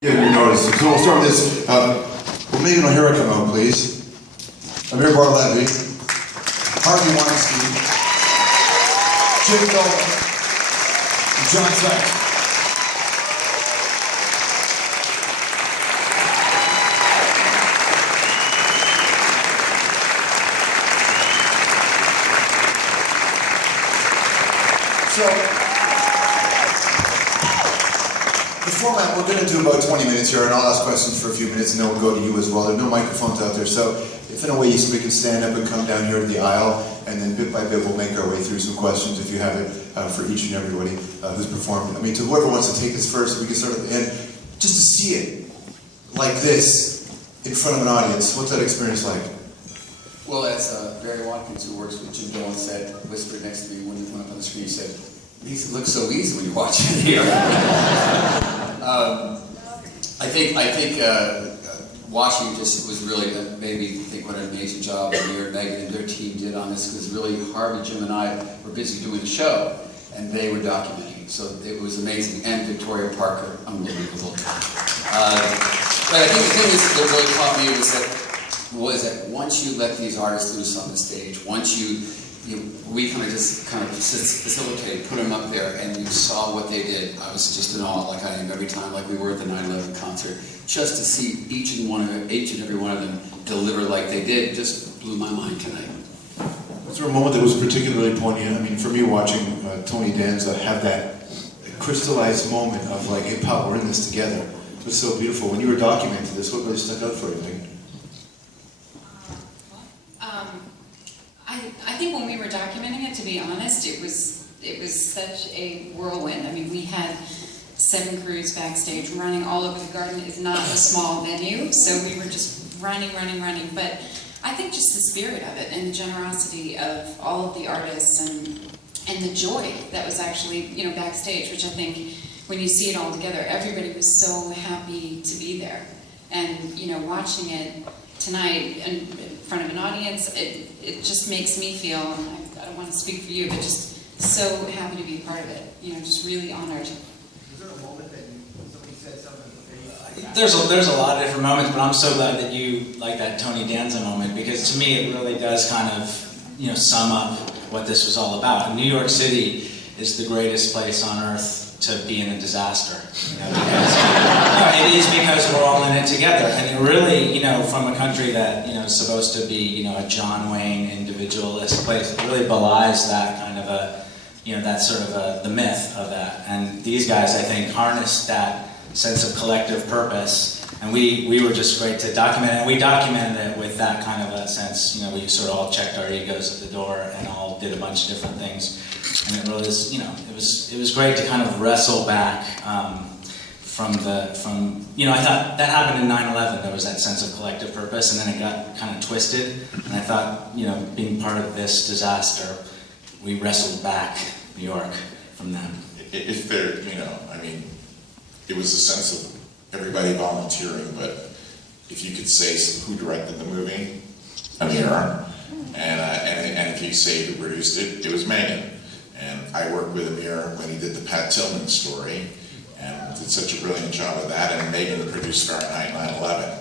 Yeah, you notice. So we'll start with this. Well, Megan O'Hara come out, please. Amir Barlevy, Harvey Weinstein, Jim Dolan, and John Sykes. So, the format, we're going to do about 20 minutes here, and I'll ask questions for a few minutes, and then we'll go to you as well. There are no microphones out there, so if in a way we can stand up and come down here to the aisle, and then bit by bit we'll make our way through some questions, if you have it, for each and everybody who's performed. I mean, to whoever wants to take this first, we can start at the end. Just to see it like this, in front of an audience, what's that experience like? Well, as Barry Watkins, who works with Jim Dolan, said, whispered next to me when he went up on the screen, he said, "These look so easy when you watch it here." I think watching just was really made me think what an amazing job Amir and Megan and their team did on this, because really Harvey, Jim, and I were busy doing the show, and they were documenting. So it was amazing. And Victoria Parker, unbelievable. But I think the thing that really caught me was that once you let these artists loose on the stage, once we kind of facilitated, put them up there, and you saw what they did. I was just in awe, like I am every time, like we were at the 9/11 concert. Just to see each and every one of them deliver like they did just blew my mind tonight. Was there a moment that was particularly poignant? I mean, for me, watching Tony Danza have that crystallized moment of like, hey, pal, we're in this together. It was so beautiful. When you were documenting this, what really stuck out for you, Megan? I think when we were documenting it, to be honest, it was such a whirlwind. I mean, we had 7 crews backstage running all over the garden. It's not a small venue, so we were just running. But I think just the spirit of it and the generosity of all of the artists and the joy that was actually, backstage, which I think when you see it all together, everybody was so happy to be there. And, watching it tonight in front of an audience, it just makes me feel, and I don't want to speak for you, but just so happy to be a part of it. Just really honored. Was there a moment that somebody said something to the There's a lot of different moments, but I'm so glad that you like that Tony Danza moment, because to me it really does kind of sum up what this was all about. And New York City is the greatest place on earth to be in a disaster. It is because we're all in it together. And it really, from a country that is supposed to be a John Wayne individualist place, it really belies that kind of a that sort of the myth of that. And these guys, I think, harnessed that sense of collective purpose. And we were just great to document it. And we documented it with that kind of a sense. We sort of all checked our egos at the door and all did a bunch of different things. And it really is, it was great to kind of wrestle back from I thought that happened in 9/11. There was that sense of collective purpose, and then it got kind of twisted. And I thought, being part of this disaster, we wrestled back New York from them. If there, it was a sense of everybody volunteering, but if you could say who directed the movie, Amir, and if you say who produced it, it was Megan. And I worked with Amir when he did the Pat Tillman story, and did such a brilliant job of that, and Megan produced Fahrenheit 9/11.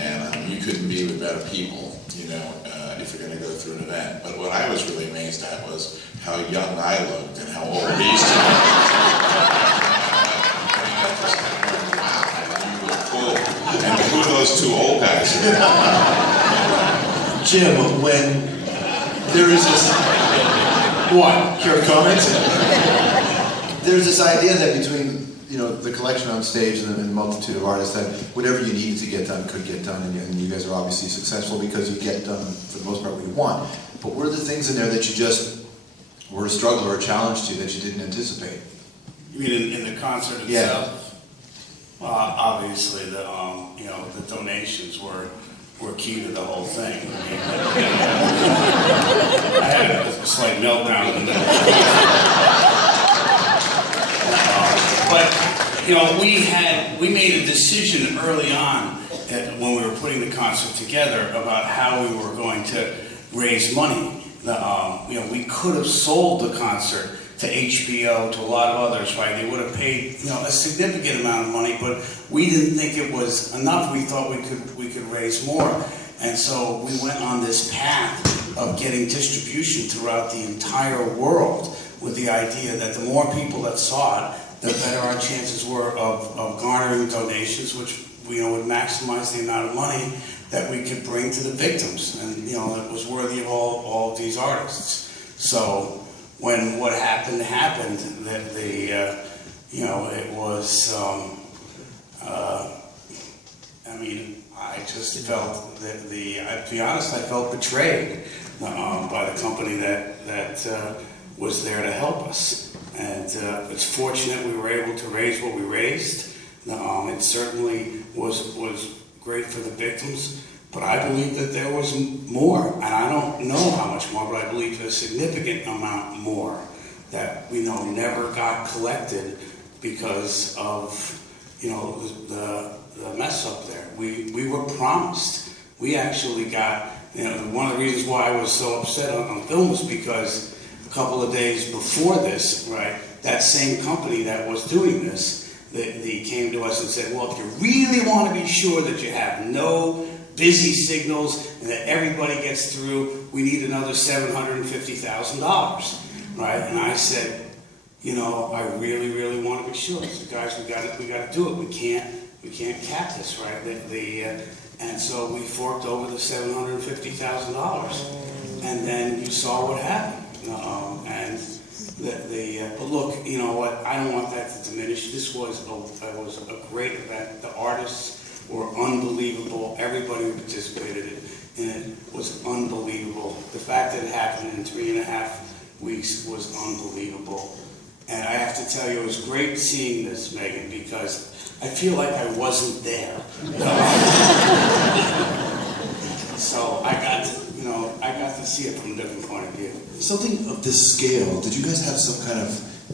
And you couldn't be with better people, if you're going to go through an event. But what I was really amazed at was how young I looked and how old these two were. You were cool. And who are those 2 old guys? Jim, when there is this... What? Your comments? There's this idea that between the collection on stage and the multitude of artists, that whatever you needed to get done could get done, and you guys are obviously successful because you get done for the most part what you want. But what are the things in there that you just were a struggle or a challenge to that you didn't anticipate? You mean in the concert itself? Yeah. Well, obviously the donations were key to the whole thing. I had a slight meltdown in the middle. But we made a decision early on when we were putting the concert together about how we were going to raise money. We could have sold the concert to HBO, to a lot of others, right? They would have paid, a significant amount of money, but we didn't think it was enough. We thought we could raise more. And so we went on this path of getting distribution throughout the entire world with the idea that the more people that saw it, the better our chances were of garnering donations, which would maximize the amount of money that we could bring to the victims. And, it was worthy of all of these artists. So when what happened, that it was, I just felt that to be honest, I felt betrayed by the company that was there to help us. And it's fortunate we were able to raise what we raised. It certainly was great for the victims, but I believe that there was more, and I don't know how much more, but I believe a significant amount more that never got collected because of the mess up there. We were promised. We actually got, one of the reasons why I was so upset on film was because a couple of days before this, right, that same company that was doing this, they came to us and said, well, if you really want to be sure that you have no busy signals and that everybody gets through, we need another $750,000, right? And I said, I really, really want to be sure. I said, guys, we got to do it. We can't cap this, right? And so we forked over the $750,000, and then you saw what happened. But look, you know what? I don't want that to diminish. This was a great event. The artists were unbelievable. Everybody who participated in it was unbelievable. The fact that it happened in 3.5 weeks was unbelievable. And I have to tell you, it was great seeing this, Megan, because I feel like I wasn't there. So I got to see it from a different point of view. Something of this scale, did you guys have some kind of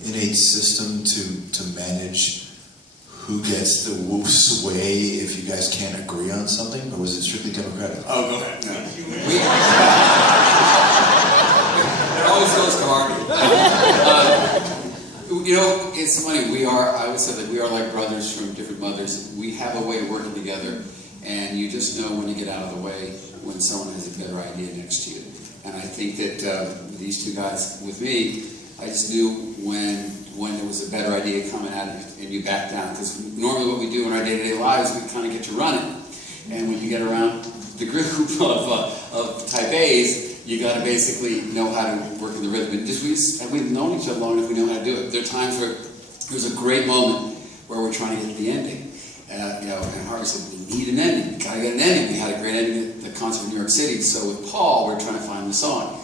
innate system to manage who gets the sway if you guys can't agree on something, or was it strictly democratic? Oh, go ahead. No. It always goes to argue. It's funny, I would say that we are like brothers from different mothers. We have a way of working together, and you just know when you get out of the way when someone has a better idea next to you. And I think that these two guys with me, I just knew when there was a better idea coming at it and you back down. Because normally what we do in our day-to-day lives, we kind of get to run it. And when you get around the group of type A's, you got to basically know how to work in the rhythm. And we've known each other long enough, we know how to do it. There are times where there's a great moment where we're trying to get to the ending. And Harvey said, we need an ending. We got to get an ending. We had a great ending at the concert in New York City. So with Paul, we're trying to find the song.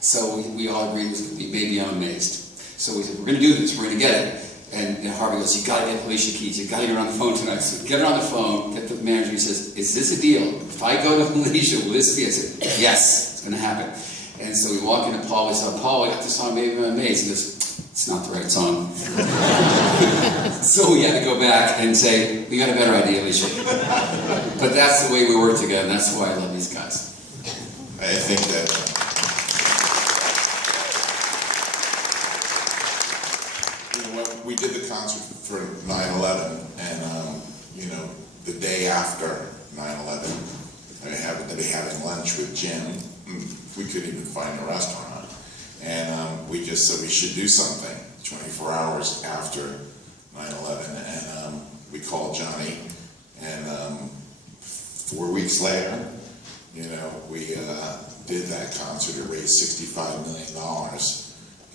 So we all agreed it was going to be Maybe I'm Amazed. So we said, we're going to do this. We're going to get it. And Harvey goes, you got to get Alicia Keys. You got to get her on the phone tonight. So get her on the phone. Get the manager. He says, is this a deal? If I go to Alicia, will this be? I said, yes, it's going to happen. And so we walk into Paul. We said, Paul, I got this song, Maybe I'm Amazed. He goes, it's not the right song. So we had to go back and say, we got a better idea, Alicia. But that's the way we work together, and that's why I love these guys. I think that when we did the concert for 9/11, and the day after 9/11, I happened to be having lunch with Jim. We couldn't even find a restaurant, and we just said we should do something 24 hours after 9/11, and we called Johnny, and 4 weeks later, we did that concert. It raised $65 million,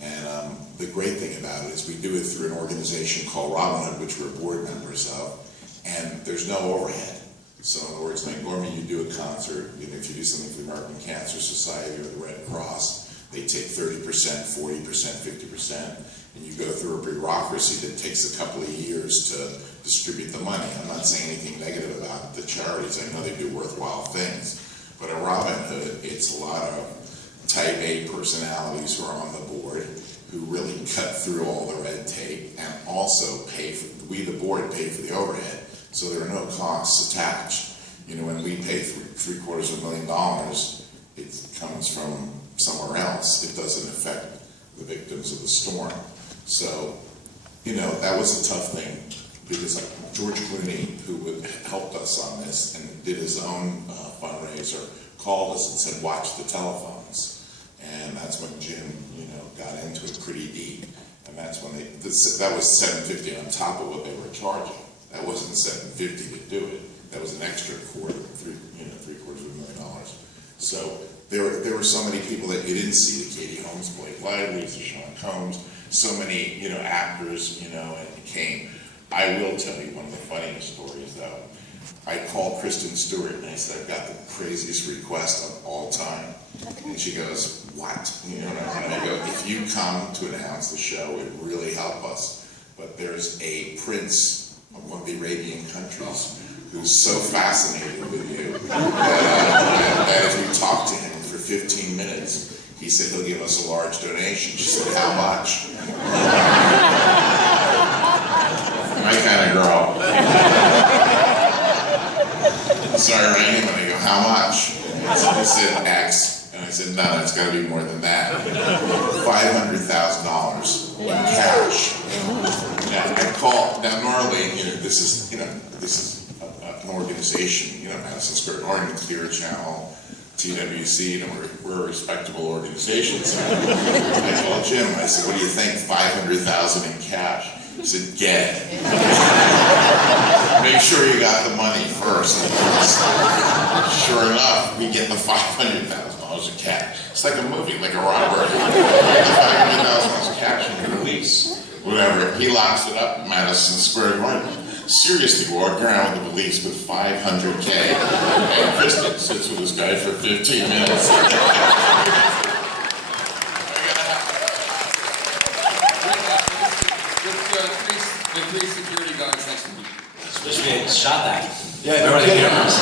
and the great thing about it is we do it through an organization called Robin Hood, which we're board members of, and there's no overhead. So in other words, like normally you do a concert, if you do something for the American Cancer Society or the Red Cross, they take 30%, 40%, 50%, and you go through a bureaucracy that takes a couple of years to distribute the money. I'm not saying anything negative about the charities. I know they do worthwhile things. But at Robin Hood, it's a lot of type A personalities who are on the board who really cut through all the red tape and also we the board pay for the overhead. So there are no costs attached. When we pay $750,000, it comes from somewhere else. It doesn't affect the victims of the storm. So, you know, that was a tough thing, because George Clooney, who helped us on this and did his own fundraiser, called us and said, watch the telephones. And that's when Jim, you know, got into it pretty deep. And that's when that was $750 on top of what they were charging. That wasn't $750 to do it. That was an extra $750,000. So there were so many people that you didn't see: the Katie Holmes, Blake Lively's, the Sean Combs, so many, you know, actors, you know, and it came. I will tell you one of the funniest stories, though. I called Kristen Stewart and I said, I've got the craziest request of all time. And she goes, what? You know, and I go, if you come to announce the show, it would really help us. But there's a prince of one of the Arabian countries who's so fascinated with you that if we talk to him for 15 minutes, he said he'll give us a large donation. She said, how much? My kind of girl. So I rang him and I go, how much? So he said, X. And I said, no, it's got to be more than that. $500,000 in cash. Now I call. Now normally, you know, this is an organization. You know, Madison Square Garden, Clear Channel, TWC. You know, we're a respectable organization. So I called Jim. I said, what do you think? $500,000 in cash. He said, get it. Make sure you got the money first. Sure enough, we get the $500,000 in cash. It's like a movie, like a robbery. $500,000 cash in the release. Whatever. He locks it up in Madison Square Garden. Seriously, walking around with the police with $500K. And Kristen sits with this guy for 15 minutes. With three security guards next to me. Especially they shot that. Yeah, Where were the cameras?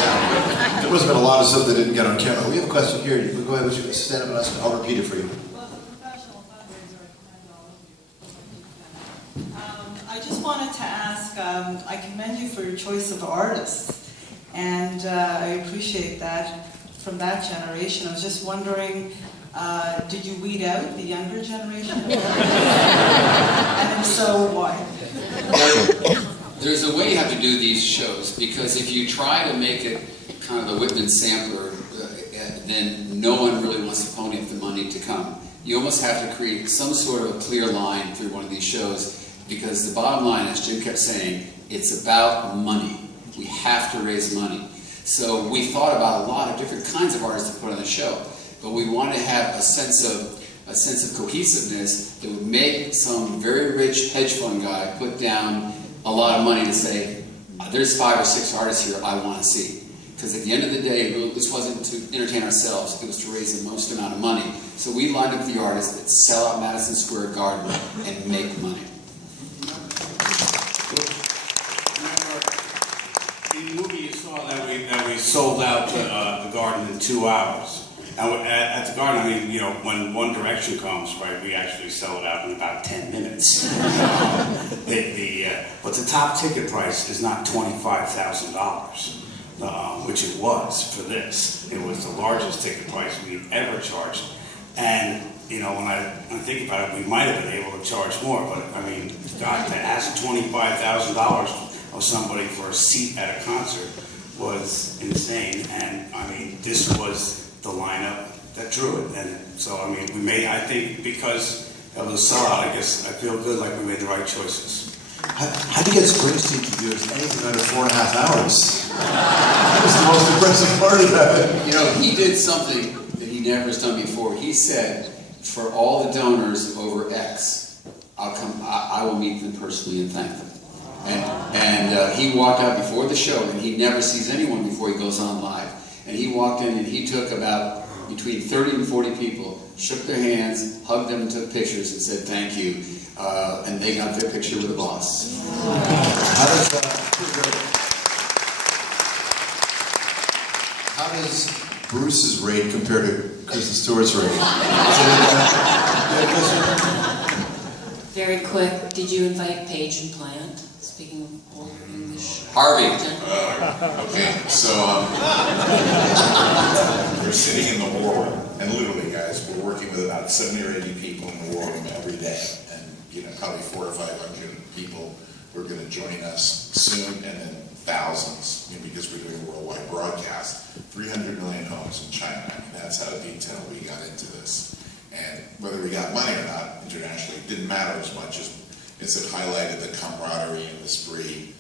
there must have been a lot of stuff that didn't get on camera. We have a question here. You go ahead, would you stand up and ask? I'll repeat it for you. Well, as a professional fundraiser, I commend all of you. I just wanted to ask, I commend you for your choice of artists, and I appreciate that from that generation. I was just wondering, did you weed out the younger generation? And if so, why? There's a way you have to do these shows, because if you try to make it kind of the Whitman sampler, then no one really wants to pony up the money to come. You almost have to create some sort of a clear line through one of these shows, because the bottom line, as Jim kept saying, it's about money. We have to raise money. So we thought about a lot of different kinds of artists to put on the show, but we want to have a sense of cohesiveness that would make some very rich hedge fund guy put down a lot of money to say, there's 5 or 6 artists here I want to see. Because at the end of the day, this wasn't to entertain ourselves, it was to raise the most amount of money. So we lined up the artists that sell out Madison Square Garden and make money. In the movie you saw that we sold out the garden in 2 hours. Now, at the garden, I mean, you know, when One Direction comes, right, we actually sell it out in about 10 minutes. But the top ticket price is not $25,000, which it was for this. It was the largest ticket price we've ever charged. And, you know, when I think about it, we might have been able to charge more, but, I mean, God, to ask $25,000 of somebody for a seat at a concert was insane. And, I mean, this was the lineup that drew it. And so, I mean, we made, I think, because of the sellout, I guess I feel good like we made the right choices. How do you get Springsteen to do anything under 4.5 hours? That was the most impressive part of that. You know, he did something that he never has done before. He said, for all the donors over X, I will meet them personally and thank them. And he walked out before the show, and he never sees anyone before he goes on live. And he walked in and he took about between 30 and 40 people, shook their hands, hugged them and took pictures and said thank you. And they got their picture with the boss. How does Bruce's rate compare to Kristen Stewart's rate? Very quick, did you invite Paige and Plant? Speaking of older English. Harvey. Okay, so we're sitting in the war room, and literally, guys, we're working with about 70 or 80 people in the war room every day, and probably 400 or 500 people who are going to join us soon, and then thousands, because we're doing a worldwide broadcast. 300 million homes in China. I mean, that's how detailed we got into this. And whether we got money or not internationally, it didn't matter as much as it highlighted the camaraderie and the esprit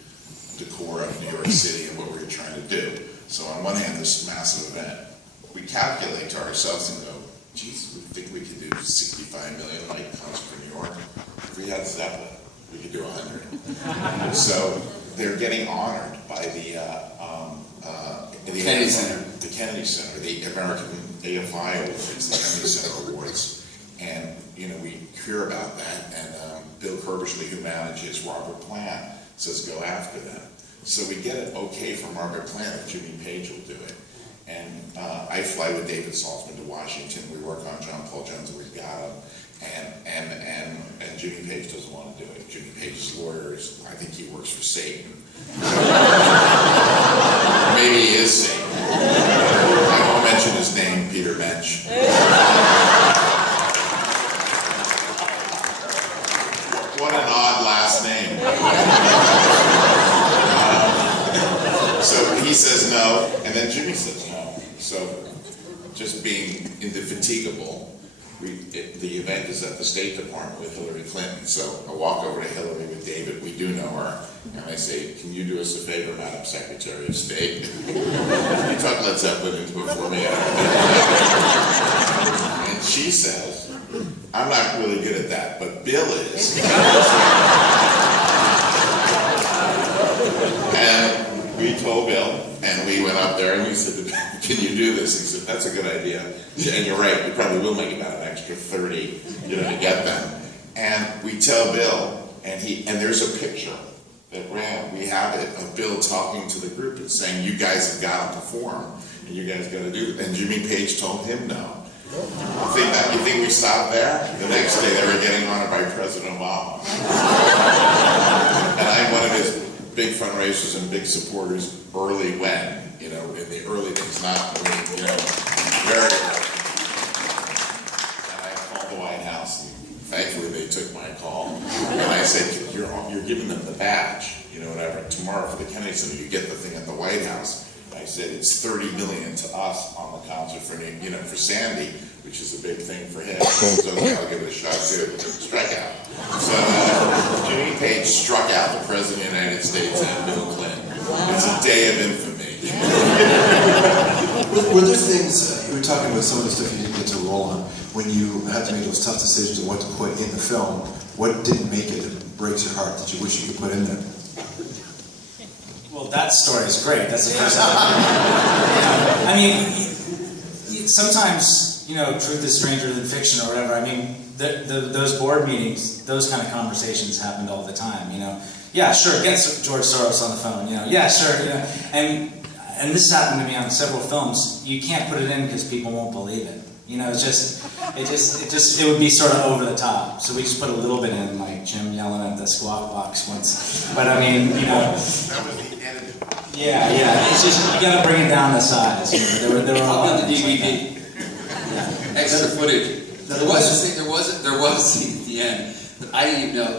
decor of New York City and what we were trying to do. So on one hand, this massive event, we calculate to ourselves and go, geez, we think we could do 65 million light concert for New York. If we had Zeppelin, we could do 100. So they're getting honored by the Kennedy Center. The Kennedy Center, the American AFI Awards, the Kennedy Center Awards. And, we hear about that, and Bill Kerbishley, who manages Robert Plant, says go after them. So we get an okay from Robert Plant if Jimmy Page will do it. And I fly with David Saltzman to Washington. We work on John Paul Jones, and we've got him. And Jimmy Page doesn't want to do it. Jimmy Page's lawyer I think he works for Satan. Maybe he is Satan. I won't mention his name, Peter Mensch. What an odd last name. So he says no, and then Jimmy says no. So just being indefatigable, the event is at the State Department with Hillary Clinton. So I walk over to Hillary with David, we do know her, and I say, can you do us a favor, Madam Secretary of State? You talk Led Zeppelin into it for me. And she says, I'm not really good at that, but Bill is. And we told Bill, and we went up there and we said, can you do this? He said, that's a good idea. And you're right, we probably will make about an extra 30, to get them. And we tell Bill, and there's a picture that ran, we have it, of Bill talking to the group and saying, you guys have got to perform, and you guys got to do it. And Jimmy Page told him no. You think we stopped there? The next day they were getting honored by President Obama. And I'm one of his big fundraisers and big supporters early when, in the early days, not very early. And I called the White House, and thankfully they took my call. And I said, you're giving them the badge, whatever. Tomorrow for the Kennedy Center, you get the thing at the White House. I said, it's $30 million to us on the concert for Sandy, which is a big thing for him. So I'll give it a shot too. Strike out. So Jimmy Page struck out the President of the United States and Bill Clinton. It's a day of infamy. Were there things, you were talking about some of the stuff you didn't get to roll on, when you had to make those tough decisions of what to put in the film, what didn't make it that breaks your heart that you wish you could put in there? Well, that story is great. That's the first time. I mean, sometimes, truth is stranger than fiction or whatever. I mean, those board meetings, those kind of conversations happened all the time, Yeah, sure, get George Soros on the phone, Yeah, sure, And this happened to me on several films. You can't put it in because people won't believe it. It would be sort of over the top. So we just put a little bit in, like Jim yelling at the squawk box once. But I mean, That was the edited. Yeah. It's just you got to bring it down to size. There were a lot On of the things like DVD. that. Extra footage. There was a scene at the end that I didn't even know.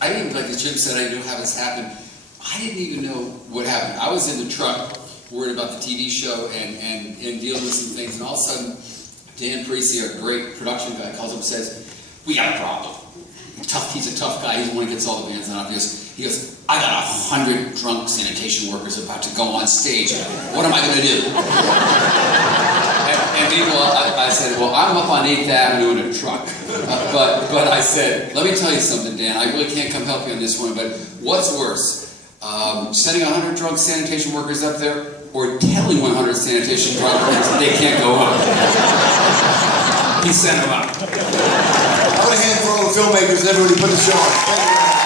I didn't even, like as Jim said, I didn't know how this happened. I didn't even know what happened. I was in the truck worried about the TV show and dealing with some things, and all of a sudden, Dan Parisi, our great production guy, calls up and says, we got a problem. He's a tough guy. He's the one who gets all the bands on. He goes, I got 100 drunk sanitation workers about to go on stage. What am I going to do? and meanwhile, I said, well, I'm up on 8th Avenue in a truck. But I said, let me tell you something, Dan. I really can't come help you on this one, but what's worse? Sending 100 drunk sanitation workers up there, or telling 100 sanitation drunk workers that they can't go up? He sent them up. I want to hand for all the filmmakers and everybody put the show on. Thank you very much.